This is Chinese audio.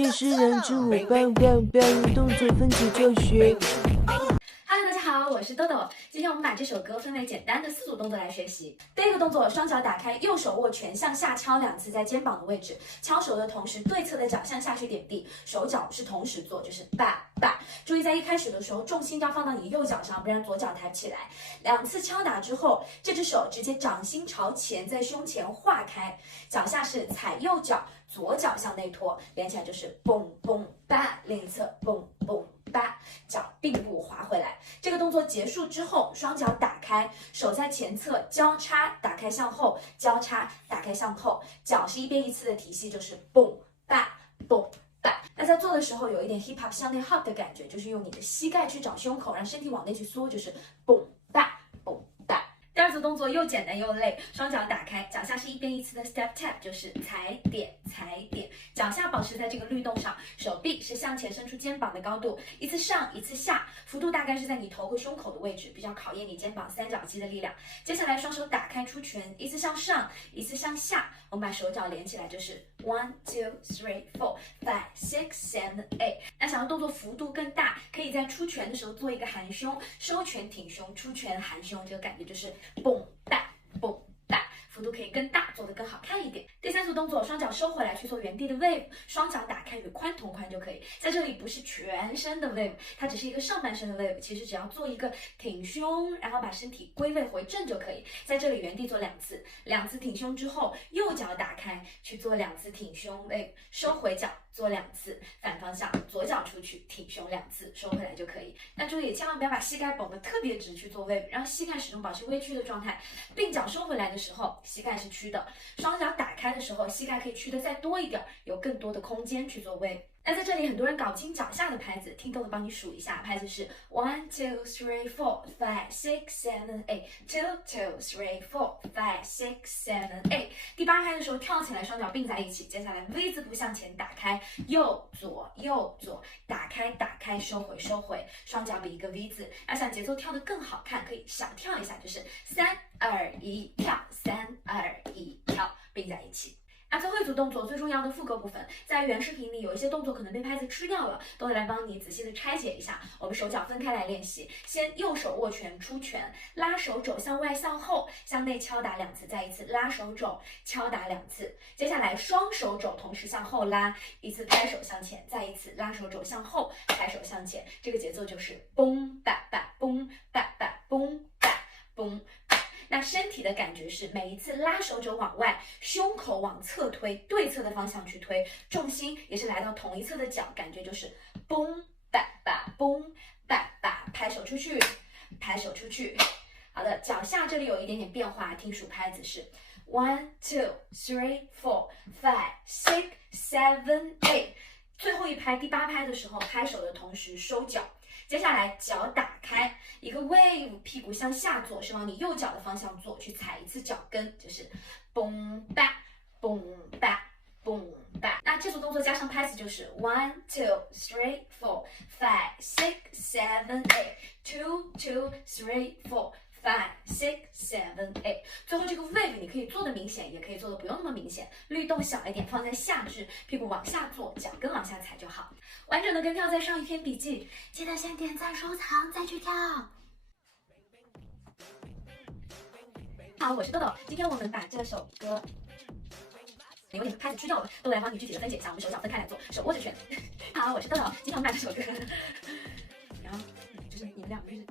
前是人之舞棒棒棒，动作分解教学。Hello， 大家好，我是豆豆。今天我们把这首歌分为简单的4组动作来学习。第一个动作，双脚打开，右手握拳向下敲2次，在肩膀的位置。敲手的同时，对侧的脚向下去点地，手脚是同时做，就是吧吧。注意在一开始的时候，重心要放到你右脚上，不然左脚抬不起来。2次敲打之后，这只手直接掌心朝前，在胸前化开，脚下是踩右脚，左脚向内拖，连起来就是蹦蹦吧，另一侧蹦蹦吧，脚并步滑回来。这个动作结束之后，双脚打开，手在前侧交叉打开向后，交叉打开向后，脚是一边一次的体系，就是蹦吧蹦吧。那在做的时候有一点 hip hop 向内 hop 的感觉，就是用你的膝盖去找胸口，让身体往内去缩，就是蹦吧蹦吧。第2组动作又简单又累，双脚打开，脚下是一边一次的 step tap， 就是踩点踩点，脚下保持在这个律动上，手臂是向前伸出肩膀的高度，一次上一次下，幅度大概是在你头和胸口的位置，比较考验你肩膀三角肌的力量。接下来双手打开出拳，一次向上一次向下，我们把手脚连起来，就是 1 2 3 4 5 6 7 8。那想要动作幅度更大，可以在出拳的时候做一个含胸，收拳挺胸，出拳含胸，这个感觉就是蹦吧蹦吧，幅度可以更大，做得更好看一点。第3组动作，双脚收回来去做原地的 wave， 双脚打开与髋同宽就可以。在这里不是全身的 wave， 它只是一个上半身的 wave， 其实只要做一个挺胸，然后把身体归位回正就可以。在这里原地做2次，2次挺胸之后，右脚打开去做2次挺胸 wave， 收回脚做2次，反方向左脚出去挺胸2次，收回来就可以。但注意千万不要把膝盖绷得特别直去做 wave， 让膝盖始终保持微曲的状态。并脚收回来的时候，膝盖是曲的，双脚打开的时候，膝盖可以曲得再多一点，有更多的空间去做 wave。那在这里很多人搞不清脚下的拍子，听豆豆帮你数一下，拍子是 1 2 3 4 5 6 7 8 2 2 3 4 5 6 7 8。第8拍的时候跳起来，双脚并在一起，接下来 V 字步向前打开，右左右左，打开打开，收回收回，双脚比一个 V 字。要想节奏跳得更好看，可以小跳一下，就是3 2 1跳，3 2 1跳，并在一起。最后一组动作最重要的副歌部分，在原视频里有一些动作可能被拍子吃掉了，都会来帮你仔细的拆解一下。我们手脚分开来练习，先右手握拳出拳，拉手肘向外向后，向内敲打2次，再一次拉手肘敲打2次。接下来双手肘同时向后拉，一次拍手向前，再一次拉手肘向后，拍手向前。这个节奏就是嘣吧吧嘣吧吧嘣吧嘣。那身体的感觉是每一次拉手肘往外，胸口往侧推，对侧的方向去推，重心也是来到同一侧的脚，感觉就是嘣吧吧嘣吧吧，拍手出去，拍手出去。好的，脚下这里有一点点变化，听数拍子是 1 2 3 4 5 6 7 8。最后一拍第8拍的时候，拍手的同时收脚。接下来脚打开，一个 wave， 屁股向下坐，是往你右脚的方向坐，去踩一次脚跟，就是蹦吧蹦吧蹦吧。那这组动作加上拍子就是1 2 3 4 5 6 7 8 2 2 3 4 5 6 7 8。最后这个 wave 你可以做的明显，也可以做的不用那么明显，律动小一点，放在下肢，屁股往下坐，脚跟往下踩就好。完整的跟跳再上一篇笔记，记得先点赞收藏再去跳。好，我是豆豆，今天我们把这首歌有点拍子吃掉了，豆豆来帮你具体的分解一下，我们手脚分开来做，手握着拳。好，我是豆豆，今天我们把这首歌，然后就是你们俩就是。